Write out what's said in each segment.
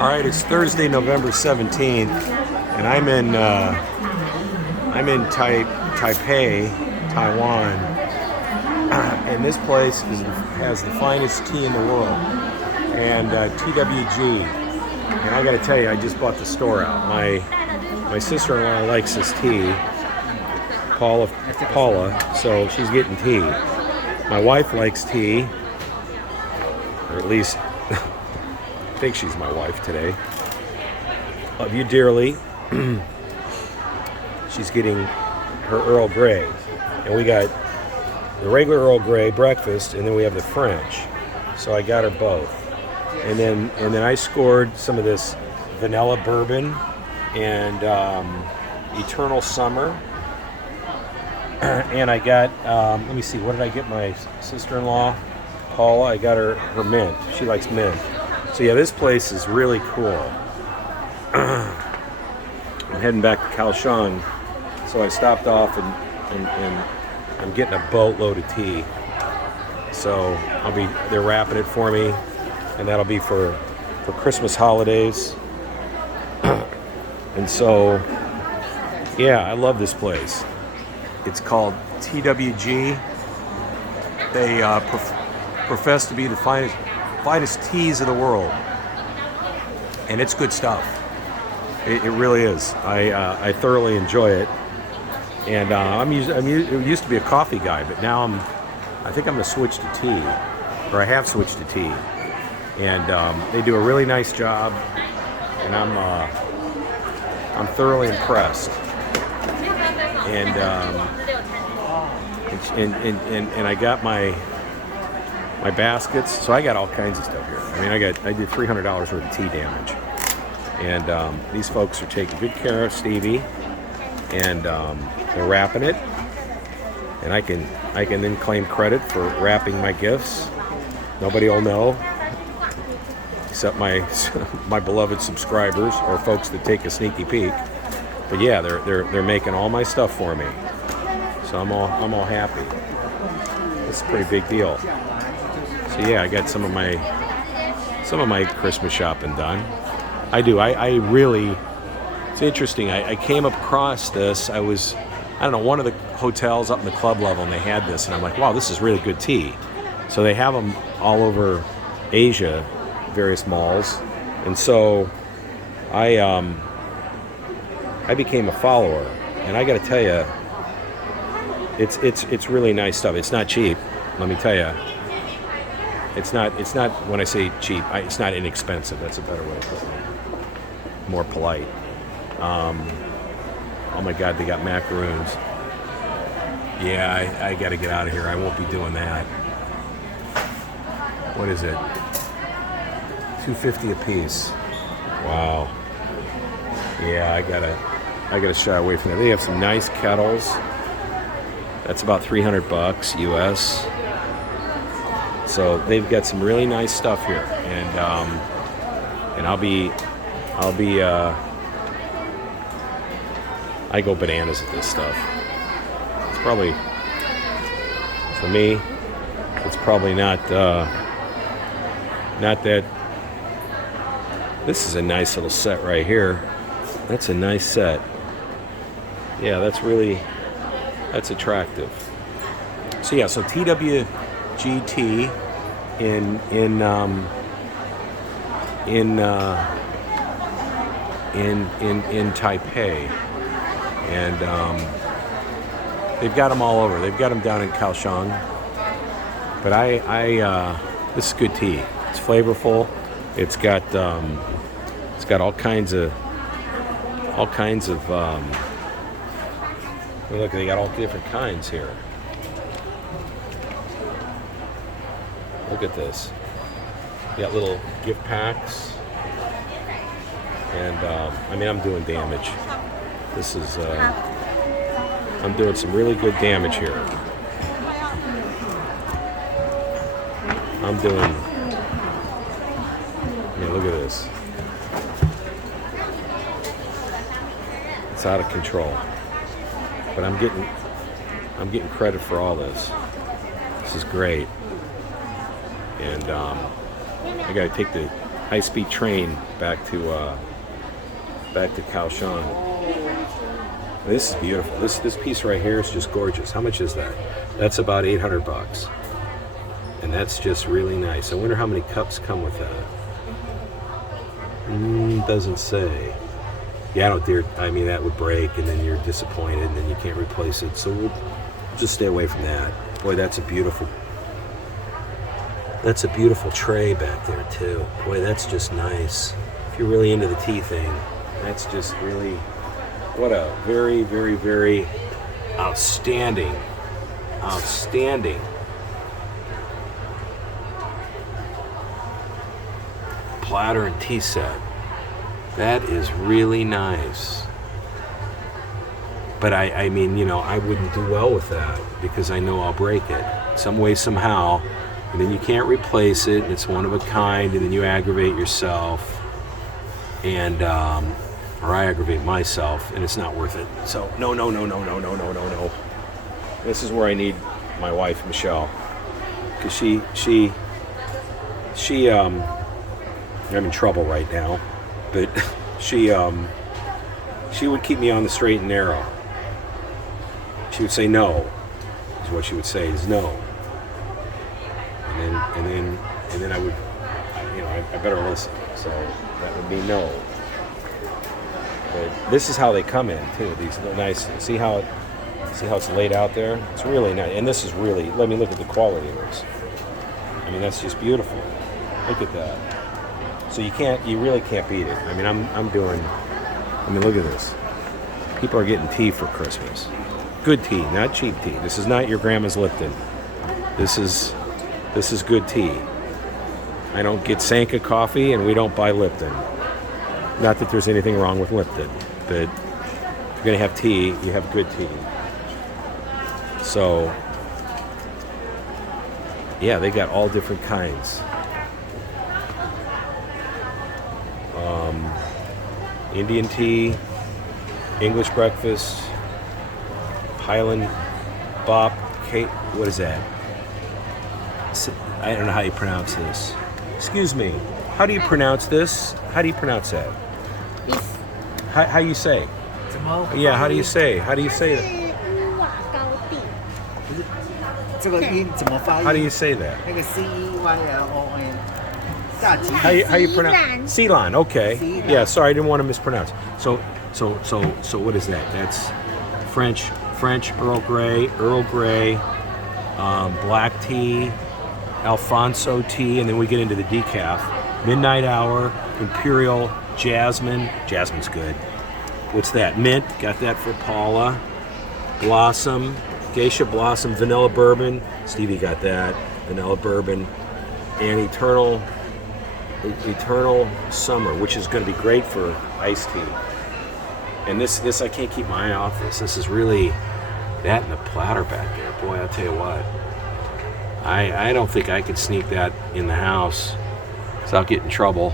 All right, it's Thursday, November 17th, and I'm in Taipei, Taiwan, and this place has the finest tea in the world, and TWG. And I got to tell you, I just bought the store out. My sister-in-law likes this tea, Paula, so she's getting tea. My wife likes tea, or at least I think she's my wife today. Love you dearly. She's getting her Earl Grey, and we got the regular Earl Grey breakfast, and then we have the French. So I got her both, and then I scored some of this vanilla bourbon and Eternal Summer, and I got let me see, what did I get my sister-in-law Paula? I got her mint. She likes mint. So yeah, this place is really cool. I'm heading back to Kaohsiung, so I stopped off and I'm getting a boatload of tea. So they're wrapping it for me, and that'll be for Christmas holidays. And so, yeah, I love this place. It's called TWG. They profess to be the finest teas of the world, and it's good stuff. It really is. I thoroughly enjoy it, and I used to be a coffee guy, but now I think I'm going to switch to tea, or I have switched to tea, and they do a really nice job, and I'm thoroughly impressed, and I got my baskets, so I got all kinds of stuff here. I mean, I did $300 worth of tea damage, and these folks are taking good care of Stevie, and they're wrapping it, and I can then claim credit for wrapping my gifts. Nobody will know, except my beloved subscribers or folks that take a sneaky peek. But yeah, they're making all my stuff for me, so I'm all happy. It's a pretty big deal. So yeah, I got some of my Christmas shopping done. I do. I really. It's interesting. I came across this. I don't know, one of the hotels up in the club level, and they had this, and I'm like, wow, this is really good tea. So they have them all over Asia, various malls, and so I became a follower, and I got to tell you, it's really nice stuff. It's not cheap, let me tell you. It's not, when I say cheap, it's not inexpensive. That's a better way of putting it. More polite. Oh my God, they got macaroons. Yeah, I got to get out of here. I won't be doing that. What is it? $2.50 a piece. Wow. Yeah, I gotta shy away from that. They have some nice kettles. That's about $300 US. So they've got some really nice stuff here, and I go bananas at this stuff. It's probably, for me, it's probably not that. This is a nice little set right here. That's a nice set. Yeah, that's attractive. So yeah, so TWGT in Taipei, and they've got them all over. They've got them down in Kaohsiung, but this is good tea. It's flavorful. It's got all kinds of look, they got all different kinds here. Look at this. You got little gift packs, and I'm doing damage. This is I'm doing some really good damage here. Look at this. It's out of control. But I'm getting credit for all this. This is great. And I got to take the high-speed train back to Kaohsiung. This is beautiful. This piece right here is just gorgeous. How much is that? That's about 800 bucks. And that's just really nice. I wonder how many cups come with that. Doesn't say. Yeah, I don't dare. I mean, that would break, and then you're disappointed, and then you can't replace it. So we'll just stay away from that. Boy, that's a beautiful tray back there too. Boy, that's just nice. If you're really into the tea thing, that's just really, what a very, very, very outstanding platter and tea set. That is really nice. But I mean, you know, I wouldn't do well with that because I know I'll break it some way, somehow, and then you can't replace it, and it's one of a kind, and then you aggravate yourself, and or I aggravate myself, and it's not worth it. So no. This is where I need my wife, Michelle, because I'm in trouble right now, but she would keep me on the straight and narrow. She would say no, is what she would say, is no. And then I would, you know, I better listen. So that would be no. But this is how they come in too. These nice. See how it's laid out there? It's really nice. And this is really. Let me look at the quality of this. I mean, that's just beautiful. Look at that. So you really can't beat it. I mean, look at this. People are getting tea for Christmas. Good tea, not cheap tea. This is not your grandma's Lipton. This is good tea. I don't get Sanka coffee, and we don't buy Lipton. Not that there's anything wrong with Lipton, but if you're gonna have tea, you have good tea. So, yeah, they got all different kinds. Indian tea, English breakfast, Highland Bop cake. What is that? I don't know how you pronounce this. Excuse me. How do you pronounce this? How do you pronounce that? How you say? Yeah. How do you say? How do you say that? How do you say that? How you pronounce? Ceylon. Okay. Yeah. Sorry, I didn't want to mispronounce. So what is that? That's French Earl Grey, black tea, Alfonso tea, and then we get into the decaf. Midnight Hour, Imperial, Jasmine. Jasmine's good. What's that? Mint. Got that for Paula. Blossom, Geisha Blossom, Vanilla Bourbon. Stevie got that. Vanilla Bourbon. And Eternal Summer, which is going to be great for iced tea. And this I can't keep my eye off this. This is really that and the platter back there. Boy, I'll tell you what. I don't think I could sneak that in the house without getting in trouble.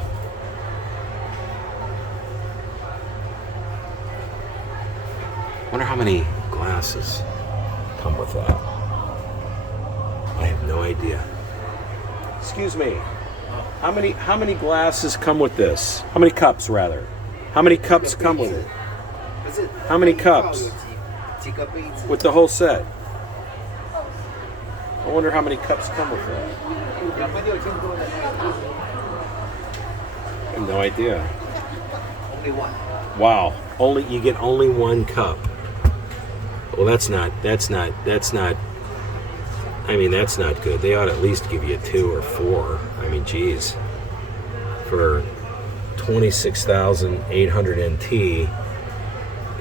Wonder how many glasses come with that. I have no idea. Excuse me. How many glasses come with this? How many cups, rather? How many cups come with it? How many cups? With the whole set. I wonder how many cups come with that. I have no idea. Only one. Wow. You get only one cup. Well, that's not I mean, that's not good. They ought to at least give you 2 or 4. I mean, geez. For 26,800 NT,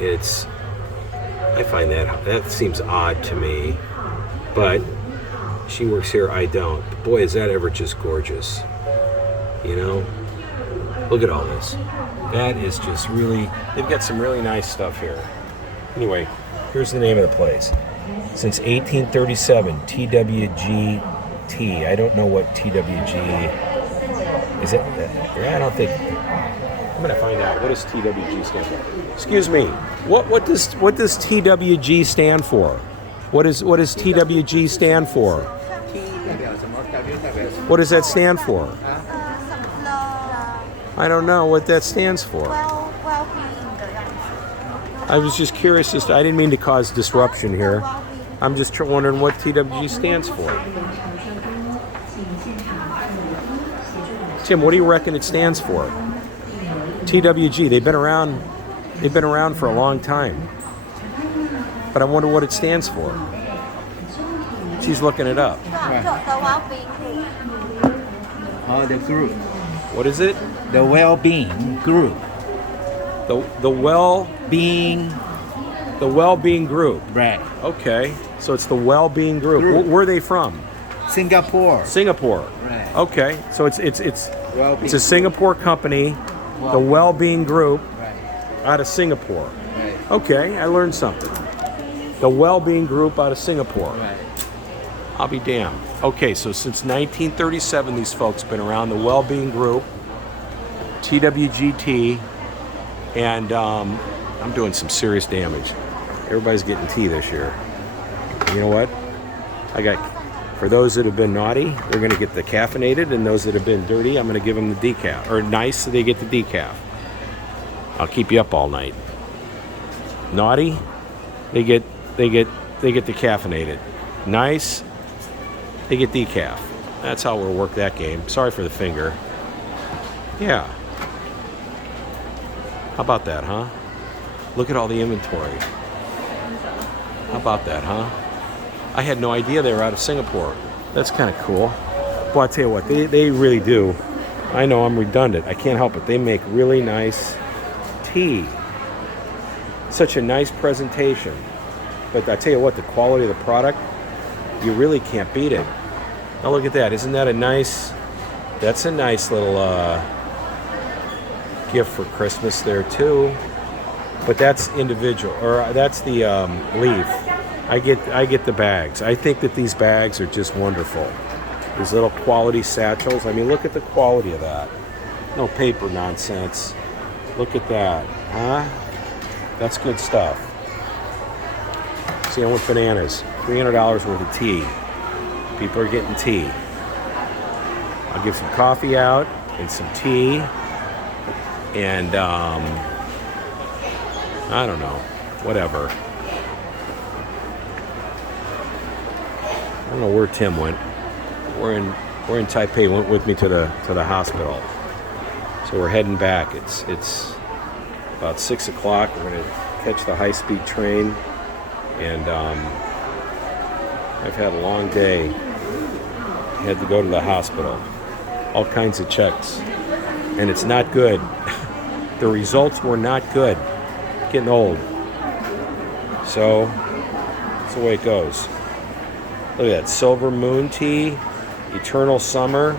I find that seems odd to me. But she works here, I don't. But boy, is that ever just gorgeous. You know? Look at all this. That is just really, they've got some really nice stuff here. Anyway, here's the name of the place. Since 1837, TWG tea. I don't know what TWG is. It? I don't think. I'm gonna find out. What does TWG stand for? Excuse me. What does TWG stand for? What does TWG stand for? What does that stand for? I don't know what that stands for. well-being 的样子。 I was just curious as to, I didn't mean to cause disruption here. I'm just wondering what TWG stands for. Tim, what do you reckon it stands for? TWG, they've been around for a long time. But I wonder what it stands for. She's looking it up. The well-being group. The group. What is it? The well-being group. The well-being group. Right. Okay. So it's the well-being group. Where are they from? Singapore. Singapore. Right. Okay. So it's Well-being. a Singapore company, the well-being group Right. out of Singapore. Right. Okay, I learned something. The well-being group out of Singapore. Right. I'll be damned. Okay, so since 1937, these folks have been around, the well-being group, TWGT, and I'm doing some serious damage. Everybody's getting tea this year. You know what? For those that have been naughty, they're going to get the caffeinated, and those that have been dirty, I'm going to give them the decaf, or nice, so they get the decaf. I'll keep you up all night. Naughty, they get the caffeinated. Nice, they get decaf. That's how we'll work that game. Sorry for the finger. Yeah. How about that, huh? Look at all the inventory. How about that, huh? I had no idea they were out of Singapore. That's kind of cool. Well, I'll tell you what, they really do. I know I'm redundant. I can't help it. They make really nice tea. Such a nice presentation. But I tell you what, the quality of the product, you really can't beat it. Now look at that. Isn't that a nice, that's a nice little gift for Christmas there too. But that's individual, or that's the leaf. I get the bags. I think that these bags are just wonderful. These little quality satchels. I mean, look at the quality of that. No paper nonsense. Look at that, huh? That's good stuff. See, I went bananas. $300 worth of tea. People are getting tea. I'll give some coffee out and some tea. And, I don't know. Whatever. I don't know where Tim went. We're in Taipei. Went with me to the hospital. So we're heading back. It's about 6 o'clock. We're gonna catch the high-speed train, and I've had a long day. Had to go to the hospital. All kinds of checks, and it's not good. The results were not good. Getting old. So that's the way it goes. Look at that. Silver Moon Tea, Eternal Summer,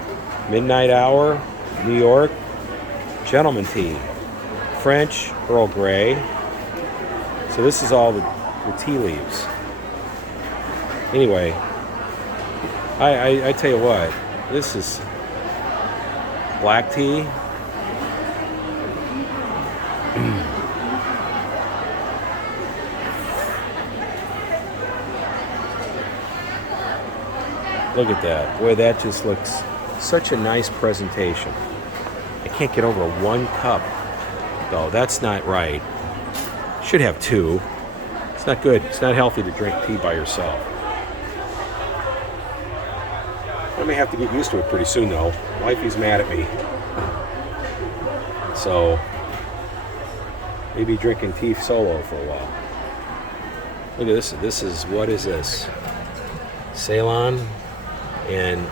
Midnight Hour, New York, Gentleman Tea, French, Earl Grey. So this is all the tea leaves. Anyway, I tell you what, this is black tea. Look at that. Boy, that just looks such a nice presentation. I can't get over 1 cup, though. That's not right. Should have 2. It's not good. It's not healthy to drink tea by yourself. I may have to get used to it pretty soon, though. Wifey's mad at me. So, maybe drinking tea solo for a while. Look at this. This is, what is this? Ceylon. And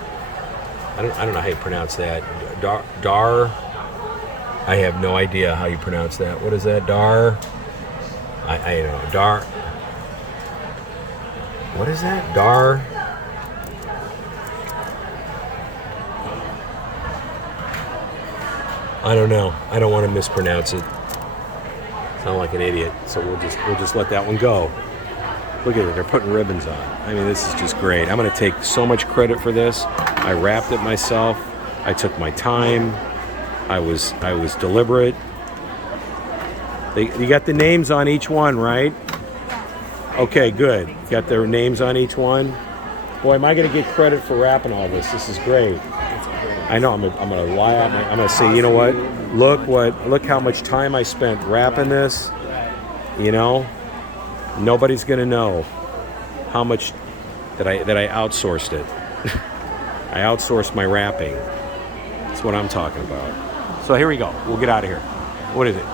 I don't know how you pronounce that. Dar. I have no idea how you pronounce that. What is that? Dar. I don't know. Dar. What is that? Dar. I don't know. I don't want to mispronounce it. Sound like an idiot. So we'll just let that one go. Look at it, they're putting ribbons on. I mean, this is just great. I'm gonna take so much credit for this. I wrapped it myself. I took my time. I was deliberate. You got the names on each one, right? Okay, good. You got their names on each one. Boy, am I gonna get credit for wrapping all this. This is great. I know I'm gonna lie out. I'm gonna say, you know what? Look how much time I spent wrapping this. You know, nobody's gonna know how much that I outsourced it. I outsourced my wrapping. That's what I'm talking about. So here we go. We'll get out of here. What is it?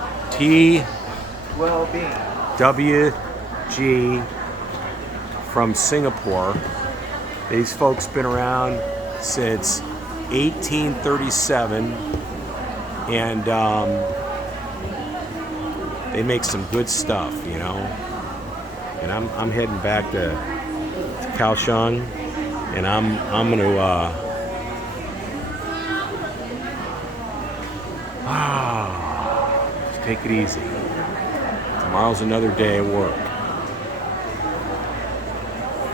Well-being. TWG from Singapore. These folks been around since 1837, and they make some good stuff, you know. And I'm heading back to Kaohsiung, and I'm gonna just take it easy. Tomorrow's another day of work.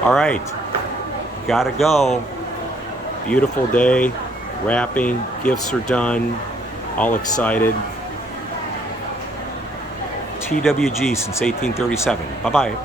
All right, gotta go. Beautiful day, wrapping, gifts are done, all excited. TWG since 1837. Bye-bye.